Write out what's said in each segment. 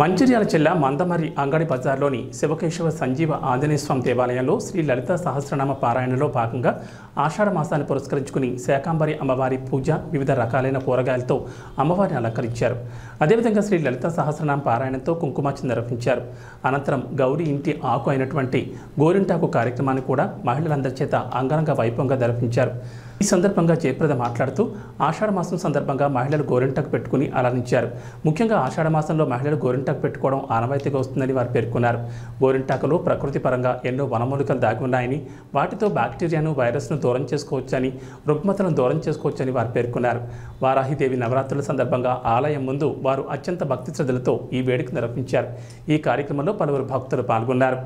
మంచిర్యాల జిల్లా మందమర్రి అంగడి బజార్లోని శివకేశవ సంజీవ ఆంజనేయ స్వామి దేవాలయంలో శ్రీ లలిత సహస్రనామ పారాయణలో భాగంగా ఆషాఢ మాసాన్ని పురస్కరించుకుని శాకాంబరి అమ్మవారి పూజ వివిధ రకాలైన కూరగాయలతో అమ్మవారిని అలంకరించారు. అదేవిధంగా శ్రీ లలిత సహస్రనామ పారాయణంతో కుంకుమార్చన నిర్వహించారు. అనంతరం గౌరీ ఇంటి ఆకు అయినటువంటి గోరింటాకు కార్యక్రమాన్ని కూడా మహిళలందరి చేత అంగరంగ వైభవంగా జరిపించారు. ఈ సందర్భంగా జయప్రద మాట్లాడుతూ ఆషాఢ మాసం సందర్భంగా మహిళలు గోరింటాకు పెట్టుకుని అలరించారు. ముఖ్యంగా ఆషాఢ మాసంలో మహిళలు గోరింటాకు పెట్టుకోవడం ఆనవాయితీగా వస్తుందని వారు పేర్కొన్నారు. గోరింటాకులో ప్రకృతి పరంగా ఎన్నో వనమూలికలు దాగి ఉన్నాయని, వాటితో బ్యాక్టీరియాను వైరస్ను దూరం చేసుకోవచ్చని, రుగ్మతలను దూరం చేసుకోవచ్చని వారు పేర్కొన్నారు. వారాహిదేవి నవరాత్రుల సందర్భంగా ఆలయం ముందు వారు అత్యంత భక్తి శ్రద్ధలతో ఈ వేడుక నిర్వహించారు. ఈ కార్యక్రమంలో పలువురు భక్తులు పాల్గొన్నారు.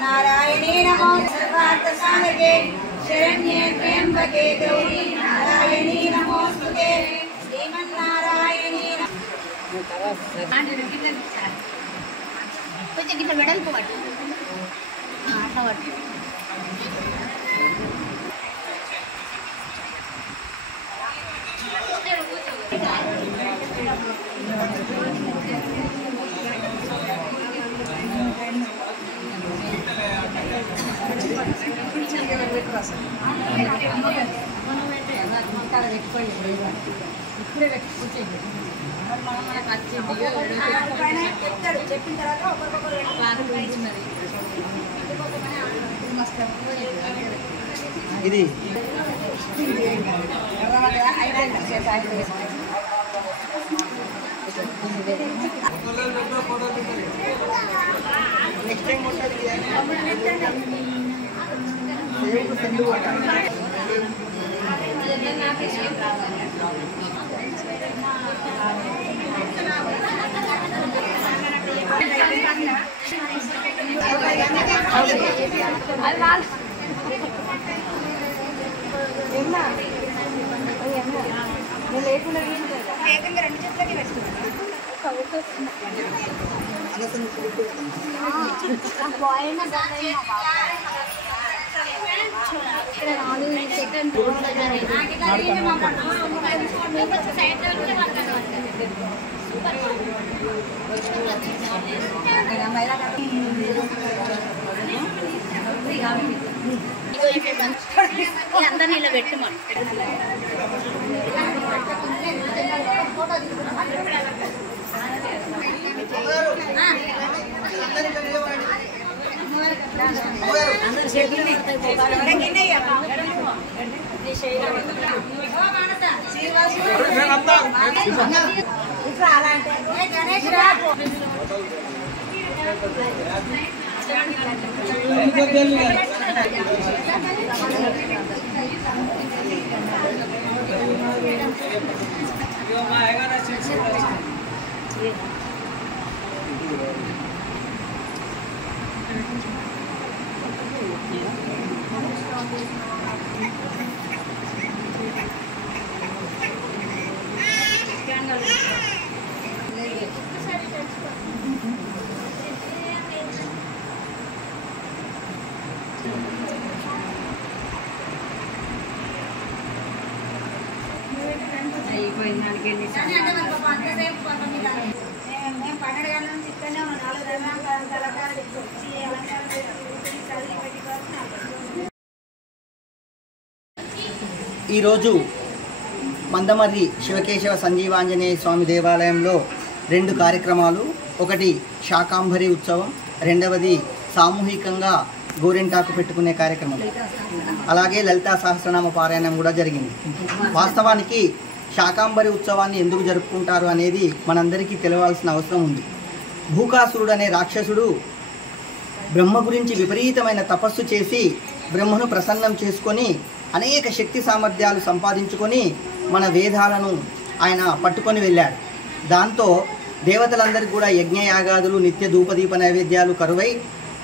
नारायणे नमो सर्वार्थसाधके शरण्ये त्र्यंबके गौरी नारायणे नमोस्तुते श्रीमन्नारायणे కొంచెం గిట్ల వెడల్పు పట్టు అట్లా పట్టు చెప్పిన తర్వాత ఇది ఏకంగా రెండు చెట్లకి పెట్టుకున్నాను అందరినీ ఇలా పెట్టమను ఇట్లా అలా అంటే గణేష్ రాకు ఈరోజు మందమర్రి శివకేశవ సంజీవాంజనేయ స్వామి దేవాలయంలో రెండు కార్యక్రమాలు, ఒకటి శాకాంబరి ఉత్సవం, రెండవది సామూహికంగా గోరింటాకు పెట్టుకునే కార్యక్రమం, అలాగే లలితా సహస్రనామ పారాయణం కూడా జరిగింది. వాస్తవానికి శాకాంబరి ఉత్సవాన్ని ఎందుకు జరుపుకుంటారు అనేది మనందరికీ తెలియాల్సిన అవసరం ఉంది. భూకాసురుడు అనే రాక్షసుడు బ్రహ్మ గురించి విపరీతమైన తపస్సు చేసి బ్రహ్మను ప్రసన్నం చేసుకొని అనేక శక్తి సామర్థ్యాలు సంపాదించుకొని మన వేదాలను ఆయన పట్టుకొని వెళ్ళాడు. దాంతో దేవతలందరికీ కూడా యజ్ఞయాగాదులు నిత్య ధూపదీప నైవేద్యాలు కరువై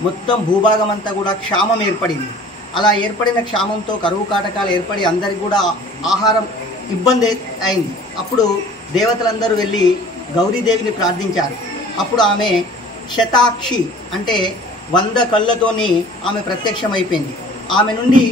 మొత్తం భూభాగం అంతా కూడా క్షామం ఏర్పడింది. అలా ఏర్పడిన క్షామంతో కరువు కాటకాలు ఏర్పడి అందరికి కూడా ఆహారం ఇబ్బంది అయింది. అప్పుడు దేవతలందరూ వెళ్ళి గౌరీదేవిని ప్రార్థించారు. అప్పుడు ఆమె శతాక్షి అంటే 100 కళ్ళతోని ఆమె ప్రత్యక్షమైపోయింది. ఆమె నుండి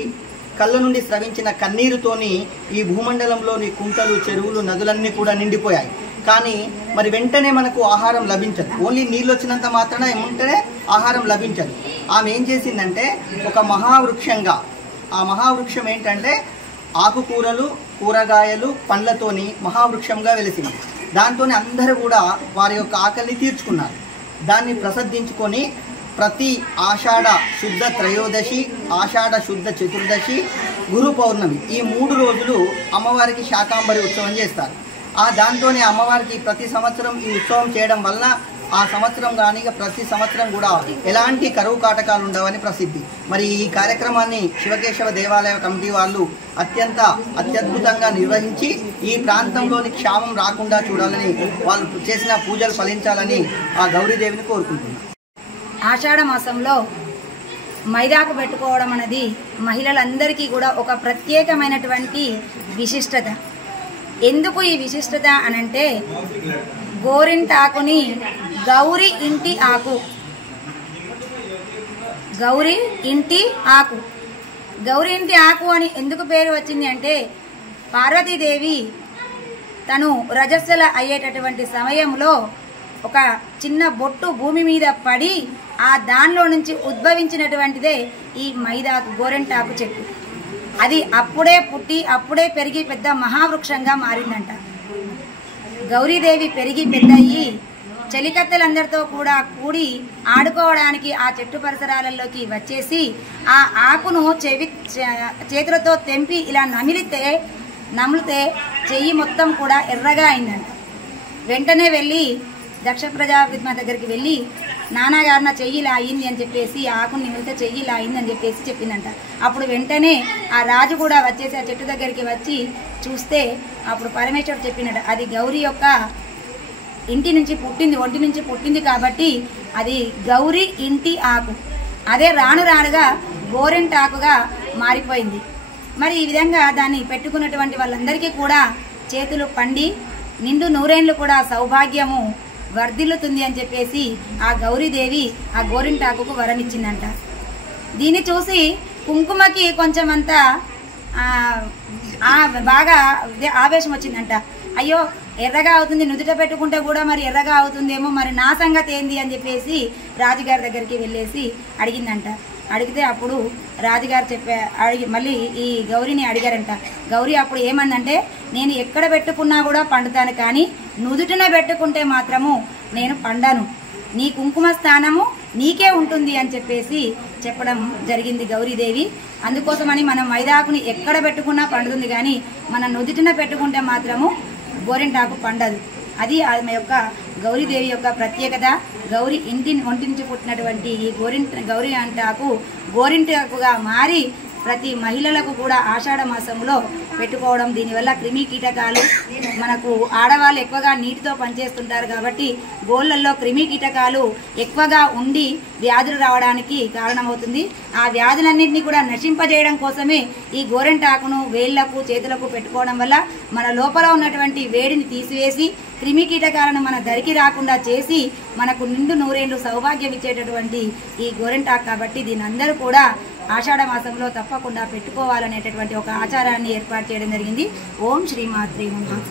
కళ్ళ నుండి స్రవించిన కన్నీరుతోని ఈ భూమండలంలోని కుంటలు, చెరువులు, నదులన్నీ కూడా నిండిపోయాయి. కానీ మరి వెంటనే మనకు ఆహారం లభించదు. ఓన్లీ నీళ్ళు వచ్చినంత మాత్రాన వెంటనే ఆహారం లభించదు. ఆమె ఏం చేసిందంటే ఒక మహావృక్షంగా, ఆ మహావృక్షం ఏంటంటే ఆకుకూరలు, కూరగాయలు, పండ్లతోని మహావృక్షంగా వెలిసింది. దాంతోనే అందరూ కూడా వారి యొక్క ఆకలిని తీర్చుకున్నారు. దాన్ని ప్రసిద్ధించుకొని ప్రతి ఆషాఢ శుద్ధ త్రయోదశి, ఆషాఢ శుద్ధ చతుర్దశి, గురు పౌర్ణమి ఈ 3 రోజులు అమ్మవారికి శాకాంబరి ఉత్సవం చేస్తారు. దాంతోనే అమ్మవారికి ప్రతి సంవత్సరం ఈ ఉత్సవం చేయడం వలన ఆ సంవత్సరం కానీ ప్రతి సంవత్సరం కూడా ఎలాంటి కరువు కాటకాలు ఉండవని ప్రసిద్ధి. మరి ఈ కార్యక్రమాన్ని శివకేశవ దేవాలయ కమిటీ వాళ్ళు అత్యద్భుతంగా నిర్వహించి ఈ ప్రాంతంలోని క్షామం రాకుండా చూడాలని, వాళ్ళు చేసిన పూజలు ఫలించాలని ఆ గౌరీదేవిని కోరుకుంటున్నారు. ఆషాఢ మాసంలో మైదాకు పెట్టుకోవడం అనేది మహిళలందరికీ కూడా ఒక ప్రత్యేకమైనటువంటి విశిష్టత. ఎందుకు ఈ విశిష్టత అనంటే గోరింటాకుని గౌరీ ఇంటి ఆకు, గౌరీ ఇంటి ఆకు, గౌరీ ఇంటి ఆకు అని ఎందుకు పేరు వచ్చింది అంటే పార్వతీదేవి తను రజస్వల అయ్యేటటువంటి సమయంలో ఒక చిన్న బొట్టు భూమి మీద పడి దానిలో నుంచి ఉద్భవించినటువంటిదే ఈ మైదాకు, గోరింటాకు చెట్టు. అది అప్పుడే పుట్టి అప్పుడే పెరిగి పెద్ద మహావృక్షంగా మారిందంట. గౌరీదేవి పెరిగి పెద్దయ్యి చెలికత్తెలందరితో కూడా కూడి ఆడుకోవడానికి ఆ చెట్టు పరిసరాలలోకి వచ్చేసి ఆ ఆకును చేతులతో తెంపి ఇలా నమిలితే చెయ్యి మొత్తం కూడా ఎర్రగా అయిందంట. వెంటనే వెళ్ళి దక్ష ప్రజాపతి దగ్గరికి వెళ్ళి నాన్నగారు నా చెయ్యి ఇలా అయింది అని చెప్పేసి ఆకుని నిమిలితే చెయ్యి ఇలా అయింది అని చెప్పేసి చెప్పిందంట. అప్పుడు వెంటనే ఆ రాజు కూడా వచ్చేసి ఆ చెట్టు దగ్గరికి వచ్చి చూస్తే అప్పుడు పరమేశ్వరుడు చెప్పినట్టు అది గౌరీ యొక్క ఇంటి నుంచి పుట్టింది, ఒంటి నుంచి పుట్టింది కాబట్టి అది గౌరీ ఇంటి ఆకు. అదే రాను రానుగా గోరింటాకుగా మారిపోయింది. మరి ఈ విధంగా దాన్ని పెట్టుకున్నటువంటి వాళ్ళందరికీ కూడా చేతులు పండి నిండు నూరేళ్లు కూడా సౌభాగ్యము వర్ధిల్లుతుంది అని చెప్పేసి ఆ గౌరీదేవి ఆ గోరింటాకుకు వరమిచ్చిందంట. దీన్ని చూసి కుంకుమకి కొంచెం అంతా బాగా ఆవేశం వచ్చిందంట. అయ్యో ఎర్రగా అవుతుంది, నుదుట పెట్టుకుంటే కూడా మరి ఎర్రగా అవుతుందేమో, మరి నా సంగతి ఏంది అని చెప్పేసి రాజుగారి దగ్గరికి వెళ్ళేసి అడిగిందంట. అడిగితే అప్పుడు రాజుగారు మళ్ళీ ఈ గౌరీని అడిగారంట. గౌరీ అప్పుడు ఏమందంటే నేను ఎక్కడ పెట్టుకున్నా కూడా పండుతాను, కానీ నుదుటిన పెట్టుకుంటే మాత్రము నేను పండను, నీ కుంకుమ స్థానము నీకే ఉంటుంది అని చెప్పేసి చెప్పడం జరిగింది గౌరీదేవి. అందుకోసమని మనం మైదాకుని ఎక్కడ పెట్టుకున్నా పండుతుంది, కానీ మన నుదుటిన పెట్టుకుంటే మాత్రము గోరింటాకు పండదు. అది ఆమె యొక్క గౌరీదేవి యొక్క ప్రత్యేకత. గౌరీ ఒంటి నుంచి పుట్టినటువంటి ఈ గౌరీ అంటాకు గోరింటాకుగా మారి ప్రతి మహిళలకు కూడా ఆషాఢ మాసంలో పెట్టుకోవడం, దీనివల్ల క్రిమి కీటకాలు మనకు ఆడవాళ్ళు ఎక్కువగా నీటితో పనిచేస్తుంటారు కాబట్టి గోళ్ళల్లో క్రిమి కీటకాలు ఎక్కువగా ఉండి వ్యాధులు రావడానికి కారణమవుతుంది. ఆ వ్యాధులన్నింటినీ కూడా నశింపజేయడం కోసమే ఈ గోరింటాకును వేళ్లకు చేతులకు పెట్టుకోవడం వల్ల మన లోపల ఉన్నటువంటి వేడిని తీసివేసి క్రిమి కీటకాలను మన దరికి రాకుండా చేసి మనకు నిండు నూరేళ్లు సౌభాగ్యం ఇచ్చేటటువంటి ఈ గోరింటాకు కాబట్టి దీని అందరూ కూడా ఆషాఢ మాసంలో తప్పకుండా పెట్టుకోవాలనేటటువంటి ఒక ఆచారాన్ని ఏర్పాటు చేయడం జరిగింది. ఓం శ్రీమాత్రే నమః.